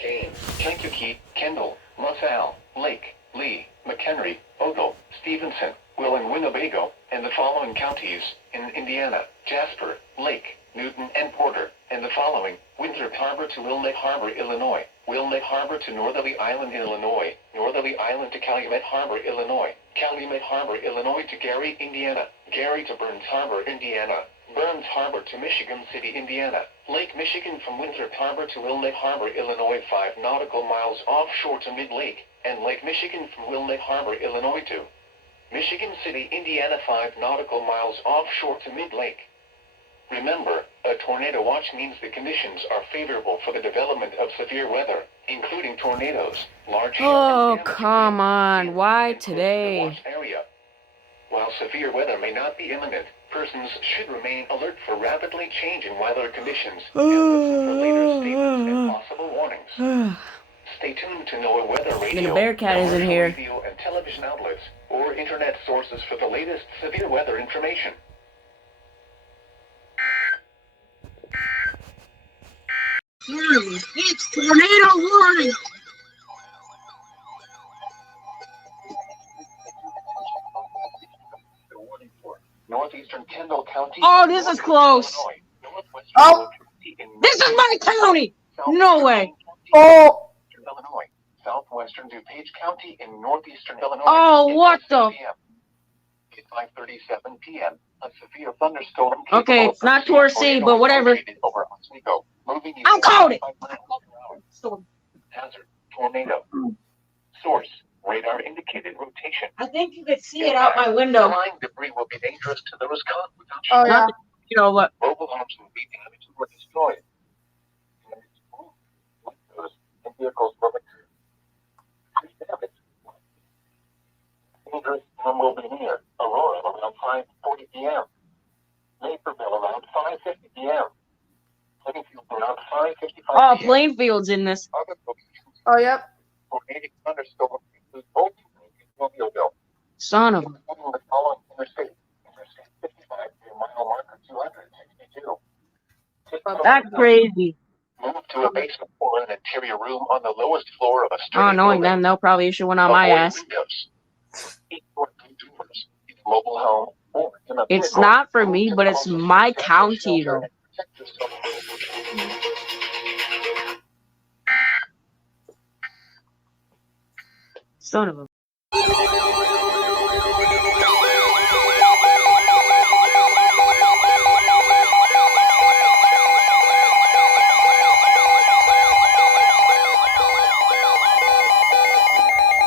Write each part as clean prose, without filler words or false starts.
Kane, Kankakee, Kendall, LaSalle, Lake, Lee, McHenry, Ogle, Stevenson, Will and Winnebago, and the following counties in Indiana: Jasper, Lake, Newton, and Porter, and the following: Winthrop Harbor to Wilmette Harbor, Illinois, Wilmette Harbor to Northerly Island, Illinois, Northerly Island to Calumet Harbor, Illinois, Calumet Harbor, Illinois to Gary, Indiana, Gary to Burns Harbor, Indiana, Burns Harbor to Michigan City, Indiana, Lake Michigan from Winthrop Harbor to Wilmette Harbor, Illinois 5 nautical miles offshore to Mid-Lake, and Lake Michigan from Wilmette Harbor, Illinois to Michigan City, Indiana 5 nautical miles offshore to Mid-Lake. Remember, a tornado watch means the conditions are favorable for the development of severe weather, including tornadoes, large hail, Oh, and come on. Why and close to the today? watch area. While severe weather may not be imminent, persons should remain alert for rapidly changing weather conditions and listen for later statements and possible warnings. Stay tuned to NOAA Weather Radio, The Bearcat is in commercial here. radio and television outlets, or internet sources for the latest severe weather information. It's tornado warning. Northeastern Kendall County. Oh, this is close. Oh, This is my county. No way. Oh. Illinois, southwestern DuPage County in northeastern Illinois. Oh, what the? At 5:37 p.m., a severe thunderstorm. Okay, it's not Tor C, but whatever. Over Oswego, moving I'll call it. Hazard, tornado. Source, radar indicated rotation. I think you could see it out my window. Flying debris will be dangerous to those caught without Oh shelter. yeah. You know what? Mobile homes will be damaged or destroyed. Windows and vehicles will be damaged. Dangerous storm will be near Aurora around 5:40 p.m. Naperville around 5:50 p.m. Plainfield around 5:55 Oh, p.m. Plainfield's in this. Other locations Oh, yep. tornadic thunderstorms include both Mobile. Son of a. Including the following Interstate 55 near mile marker 262. That's crazy. Move to a basement or an interior room on the lowest floor of a sturdy Oh, knowing building. them, they'll probably issue one on my Avoid ass. windows. Keep your doors in a mobile home or in a It's vehicle. not for me, Move to but the it's closest my substantial county, shelter though. and protect yourself. Son of a.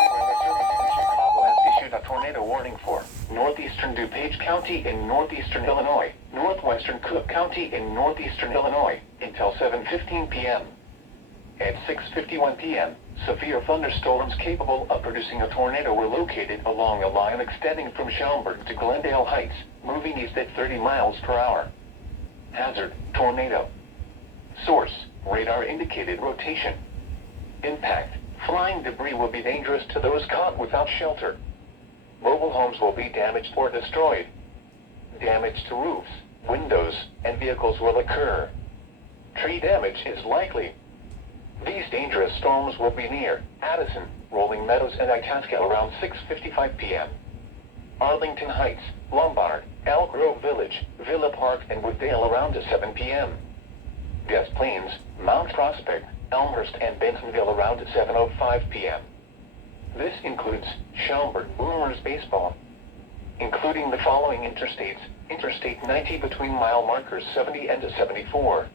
Chicago has issued a tornado warning for northeastern DuPage County in northeastern Illinois, northwestern Cook County in northeastern Illinois, until 7:15 p.m. At 6:51 p.m., severe thunderstorms capable of producing a tornado were located along a line extending from Schaumburg to Glendale Heights, moving east at 30 miles per hour. Hazard, tornado. Source, radar indicated rotation. Impact, flying debris will be dangerous to those caught without shelter. Mobile homes will be damaged or destroyed. Damage to roofs, windows, and vehicles will occur. Tree damage is likely. These dangerous storms will be near Addison, Rolling Meadows, and Itasca around 6:55 p.m. Arlington Heights, Lombard, Elk Grove Village, Villa Park, and Wooddale around 7 p.m. Des Plaines, Mount Prospect, Elmhurst, and Bentonville around 7:05 p.m. This includes Schaumburg Boomers baseball, including the following interstates: Interstate 90 between mile markers 70 and 74.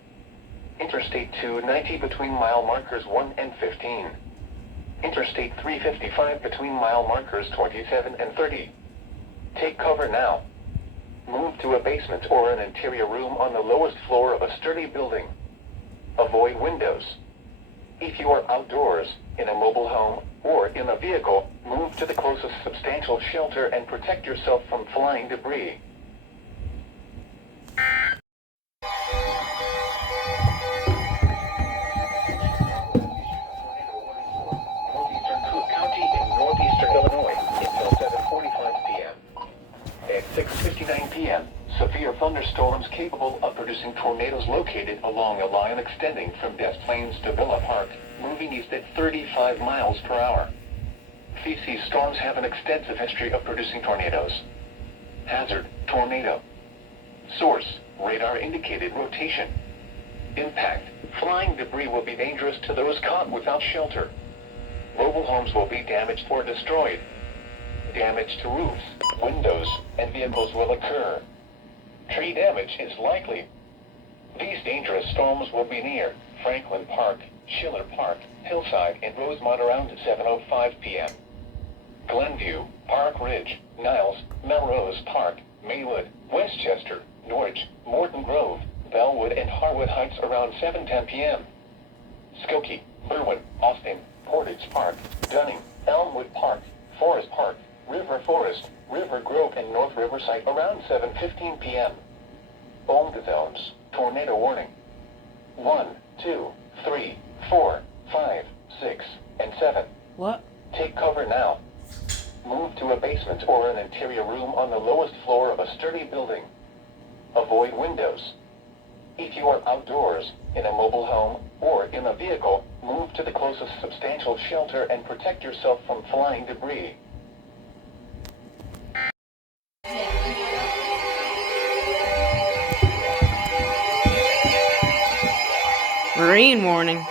Interstate 290 between mile markers 1 and 15. Interstate 355 between mile markers 27 and 30. Take cover now. Move to a basement or an interior room on the lowest floor of a sturdy building. Avoid windows. If you are outdoors, in a mobile home, or in a vehicle, move to the closest substantial shelter and protect yourself from flying debris. Northeastern Cook County in northeastern Illinois until 7:45 p.m. At 6:59 p.m., severe thunderstorms capable of producing tornadoes located along a line extending from Des Plaines to Villa Park, moving moving east at 35 miles per hour. These storms have an extensive history of producing tornadoes. Hazard, tornado. Source, radar indicated rotation. Impact, flying debris will be dangerous to those caught without shelter. Mobile homes will be damaged or destroyed. Damage to roofs, windows, and vehicles will occur. Tree damage is likely. These dangerous storms will be near Franklin Park, Schiller Park, Hillside, and Rosemont around 7:05 p.m. Glenview, Park Ridge, Niles, Melrose Park, Maywood, Westchester, Norwich, Morton Grove, Bellwood, and Harwood Heights around 7:10 p.m. Skokie, Berwyn, Austin, Portage Park, Dunning, Elmwood Park, Forest Park, River Forest, River Grove, and North Riverside around 7:15 p.m. Bold zones, tornado warning. 1, 2, 3, 4, 5, 6, and 7. What? Take cover now. Move to a basement or an interior room on the lowest floor of a sturdy building. Avoid windows. If you are outdoors, in a mobile home, or in a vehicle, move to the closest substantial shelter and protect yourself from flying debris. Marine warning.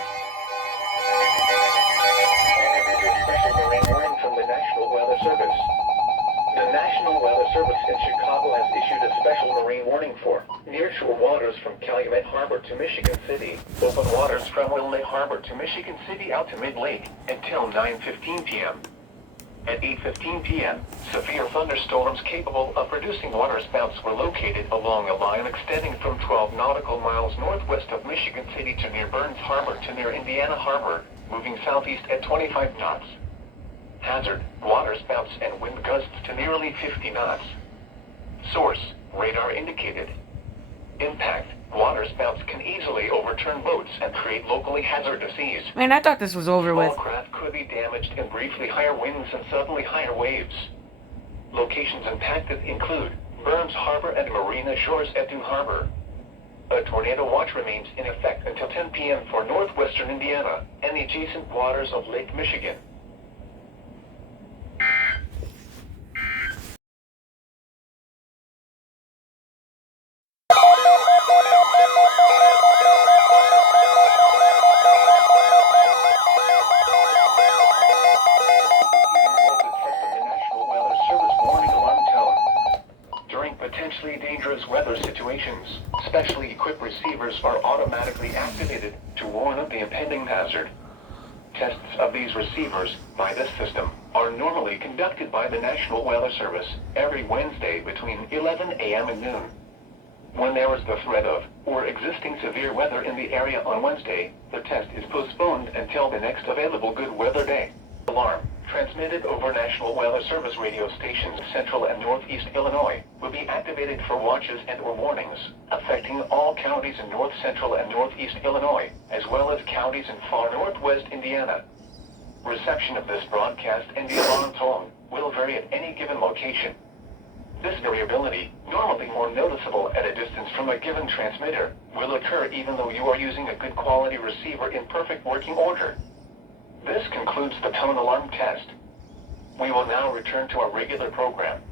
Special marine warning from the National Weather Service. The National Weather Service in Chicago has issued a special marine warning for nearshore waters from Calumet Harbor to Michigan City, open waters from Wilmette Harbor to Michigan City out to Mid-Lake until 9:15 p.m. At 8:15 p.m., severe thunderstorms capable of producing waterspouts were located along a line extending from 12 nautical miles northwest of Michigan City to near Burns Harbor to near Indiana Harbor, moving southeast at 25 knots. Hazard, waterspouts and wind gusts to nearly 50 knots. Source, radar indicated. Impact, waterspouts can easily overturn boats and create locally hazardous seas. Man, I thought this was over Small with. craft could be damaged in briefly higher winds and suddenly higher waves. Locations impacted include Burns Harbor and Marina Shores at Dew Harbor. A tornado watch remains in effect until 10 p.m. for northwestern Indiana and the adjacent waters of Lake Michigan. Potentially dangerous weather situations, specially equipped receivers are automatically activated to warn of the impending hazard. Tests of these receivers by this system are normally conducted by the National Weather Service every Wednesday between 11 a.m. and noon. When there is the threat of or existing severe weather in the area on Wednesday, the test is postponed until the next available good weather day. Alarm, transmitted over National Weather Service radio stations Central and Northeast Illinois, will be activated for watches and or warnings, affecting all counties in North Central and Northeast Illinois, as well as counties in far Northwest Indiana. Reception of this broadcast and the alarm tone will vary at any given location. This variability, normally more noticeable at a distance from a given transmitter, will occur even though you are using a good quality receiver in perfect working order. This concludes the tone alarm test. We will now return to our regular program.